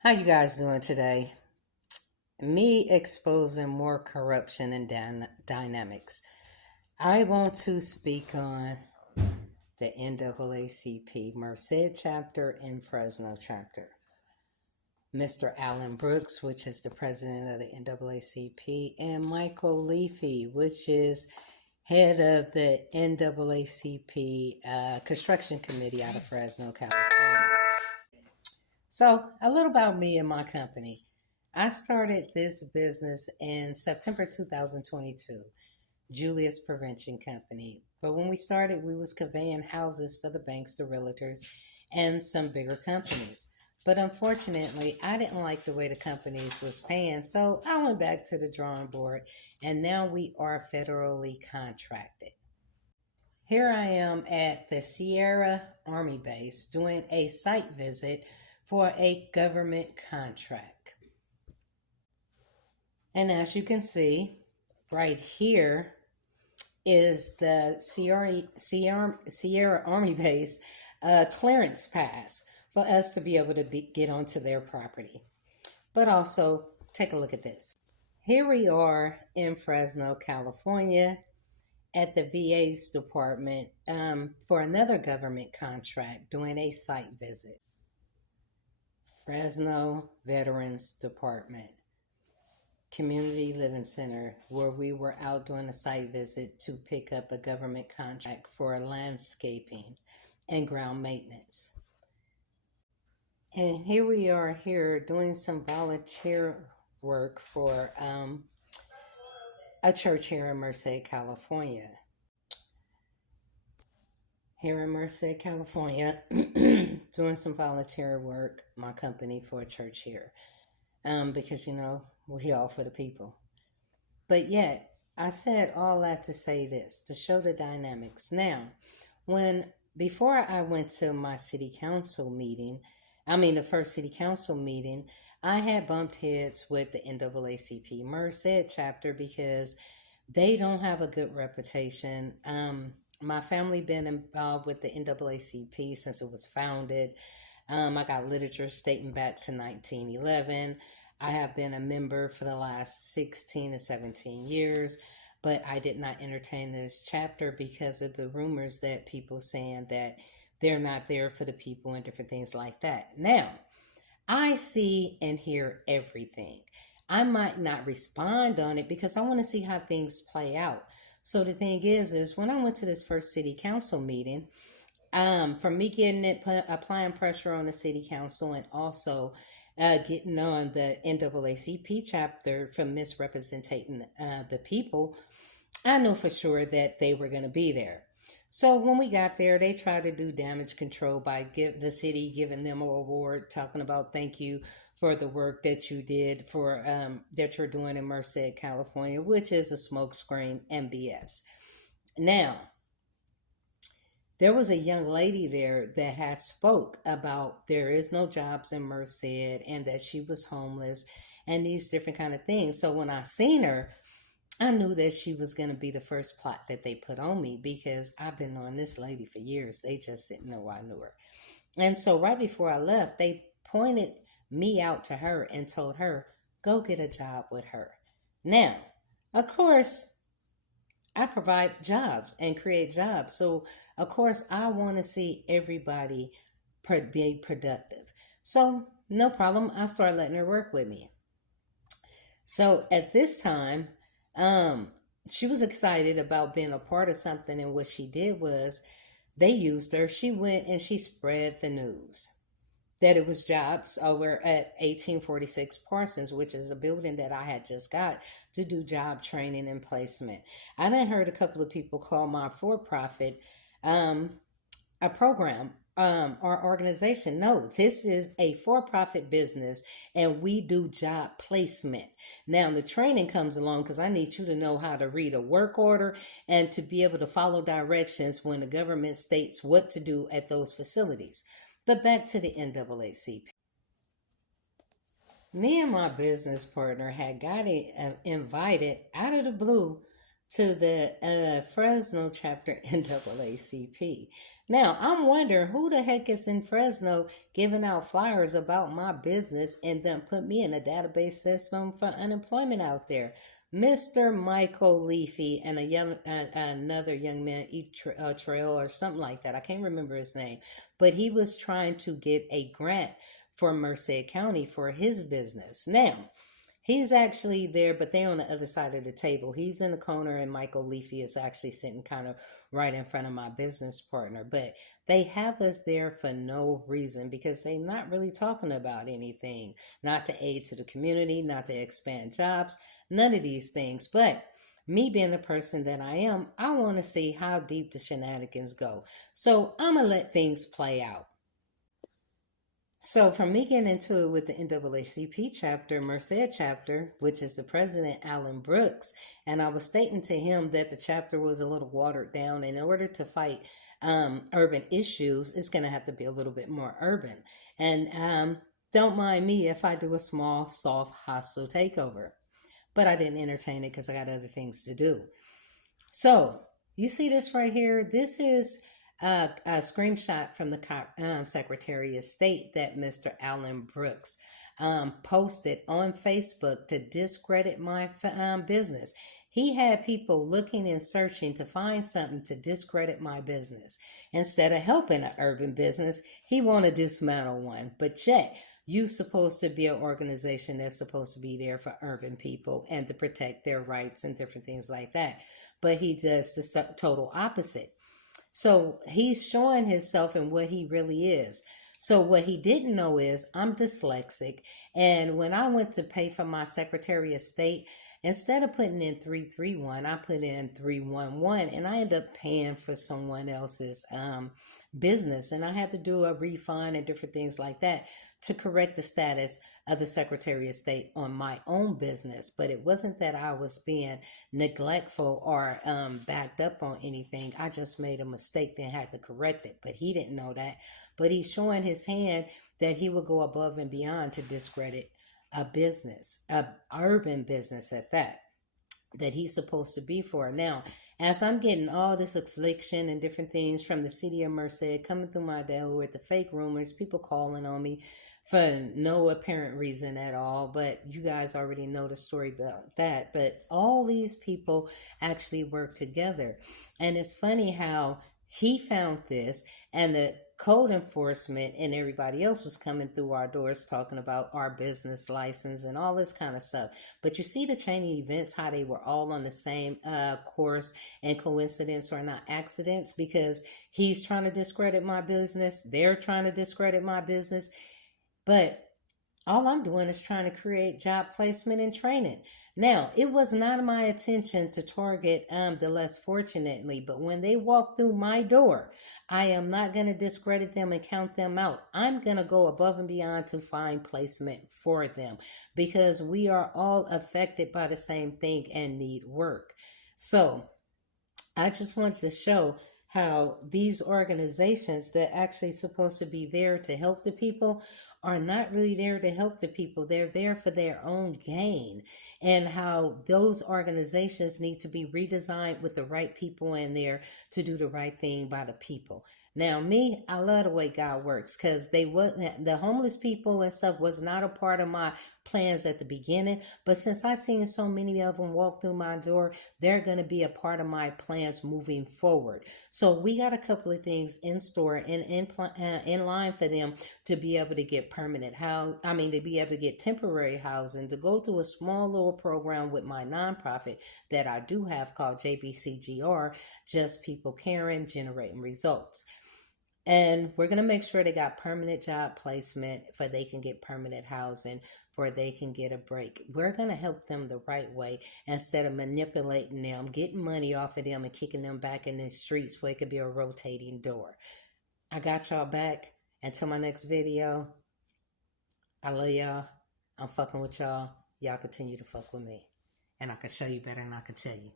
How you guys doing today? Me exposing more corruption and dynamics. I want to speak on the NAACP Merced chapter and Fresno chapter. Mr. Alan Brooks, which is the president of the NAACP, and Michael Leafy, which is head of the NAACP construction committee out of Fresno, California. So, a little about me and my company. I started this business in September 2022, Julius Prevention Company. But when we started, we was conveying houses for the banks, the realtors, and some bigger companies. But unfortunately, I didn't like the way the companies was paying, so I went back to the drawing board, and now we are federally contracted. Here I am at the Sierra Army Base doing a site visit for a government contract. And as you can see, right here is the Sierra Army Base clearance pass for us to be able to get onto their property. But also, take a look at this. Here we are in Fresno, California, at the VA's department for another government contract doing a site visit. Fresno Veterans Department Community Living Center, where we were out doing a site visit to pick up a government contract for landscaping and ground maintenance. And here we are here doing some volunteer work for a church here in Merced, California. Here in Merced, California, doing some volunteer work, my company for a church here. Because, we all for the people. But yet, I said all that to say this, to show the dynamics. Now, before I went to my city council meeting, the first city council meeting, I had bumped heads with the NAACP Merced chapter because they don't have a good reputation. My family been involved with the NAACP since it was founded. I got literature dating back to 1911. I have been a member for the last 16 to 17 years, but I did not entertain this chapter because of the rumors that people saying that they're not there for the people and different things like that. Now, I see and hear everything. I might not respond on it because I want to see how things play out. So the thing is when I went to this first city council meeting, from me getting it, applying pressure on the city council, and also getting on the NAACP chapter for misrepresenting the people, I knew for sure that they were going to be there. So when we got there, they tried to do damage control by the city giving them an award, talking about thank you for the work that you did for that you're doing in Merced, California, which is a smokescreen and BS. Now, there was a young lady there that had spoke about there is no jobs in Merced and that she was homeless and these different kind of things. So when I seen her, I knew that she was going to be the first plot that they put on me because I've been on this lady for years. They just didn't know I knew her. And so right before I left, they pointed me out to her and told her, go get a job with her. Now, of course, I provide jobs and create jobs. So, of course, I want to see everybody be productive. So, no problem. I started letting her work with me. So, at this time, she was excited about being a part of something. And what she did was they used her. She went and she spread the news that it was jobs over at 1846 Parsons, which is a building that I had just got to do job training and placement. I then heard a couple of people call my for-profit a program or organization. No, this is a for-profit business and we do job placement. Now the training comes along because I need you to know how to read a work order and to be able to follow directions when the government states what to do at those facilities. But back to the NAACP. Me and my business partner had got invited out of the blue to the Fresno chapter NAACP. Now, I'm wondering who the heck is in Fresno giving out flyers about my business and then put me in a database system for unemployment out there. Mr. Michael Leafy and another young man, Trail or something like that. I can't remember his name, but he was trying to get a grant for Merced County for his business. Now, he's actually there, but they're on the other side of the table. He's in the corner, and Michael Leafy is actually sitting kind of right in front of my business partner. But they have us there for no reason because they're not really talking about anything, not to aid to the community, not to expand jobs, none of these things. But me being the person that I am, I want to see how deep the shenanigans go. So I'm going to let things play out. So, from me getting into it with the NAACP chapter, Merced chapter, which is the president, Alan Brooks, and I was stating to him that the chapter was a little watered down. In order to fight urban issues, it's going to have to be a little bit more urban. And don't mind me if I do a small, soft, hostile takeover. But I didn't entertain it because I got other things to do. So, you see this right here? This is a screenshot from the Secretary of State that Mr. Alan Brooks posted on Facebook to discredit my business. He had people looking and searching to find something to discredit my business. Instead of helping an urban business, he wanted to dismantle one. But yet, you're supposed to be an organization that's supposed to be there for urban people and to protect their rights and different things like that. But he does the total opposite. So he's showing himself and what he really is. So what he didn't know is I'm dyslexic. And when I went to pay for my Secretary of State, instead of putting in 331, I put in 311 and I ended up paying for someone else's business. And I had to do a refund and different things like that to correct the status of the Secretary of State on my own business. But it wasn't that I was being neglectful or backed up on anything. I just made a mistake and had to correct it. But he didn't know that. But he's showing his hand that he will go above and beyond to discredit a business, a urban business at that he's supposed to be for. Now, as I'm getting all this affliction and different things from the city of Merced coming through my day with the fake rumors, people calling on me for no apparent reason at all, but you guys already know the story about that. But all these people actually work together. And it's funny how he found this and the code enforcement and everybody else was coming through our doors talking about our business license and all this kind of stuff. But you see the chain of events, how they were all on the same course, and coincidence or not accidents, because he's trying to discredit my business, they're trying to discredit my business. But all I'm doing is trying to create job placement and training. Now, it was not my intention to target the less fortunately, but when they walk through my door, I am not going to discredit them and count them out. I'm going to go above and beyond to find placement for them because we are all affected by the same thing and need work. So, I just want to show how these organizations that actually supposed to be there to help the people are not really there to help the people. They're there for their own gain, and how those organizations need to be redesigned with the right people in there to do the right thing by the people. Now, me, I love the way God works because they wasn't the homeless people and stuff was not a part of my plans at the beginning. But since I seen so many of them walk through my door, they're going to be a part of my plans moving forward. So we got a couple of things in store and in line for them to be able to get permanent to be able to get temporary housing, to go through a small little program with my nonprofit that I do have called JBCGR, Just People Caring, Generating Results. And we're going to make sure they got permanent job placement for they can get permanent housing, for they can get a break. We're going to help them the right way instead of manipulating them, getting money off of them and kicking them back in the streets where it could be a rotating door. I got y'all back. Until my next video, I love y'all. I'm fucking with y'all. Y'all continue to fuck with me. And I can show you better than I can tell you.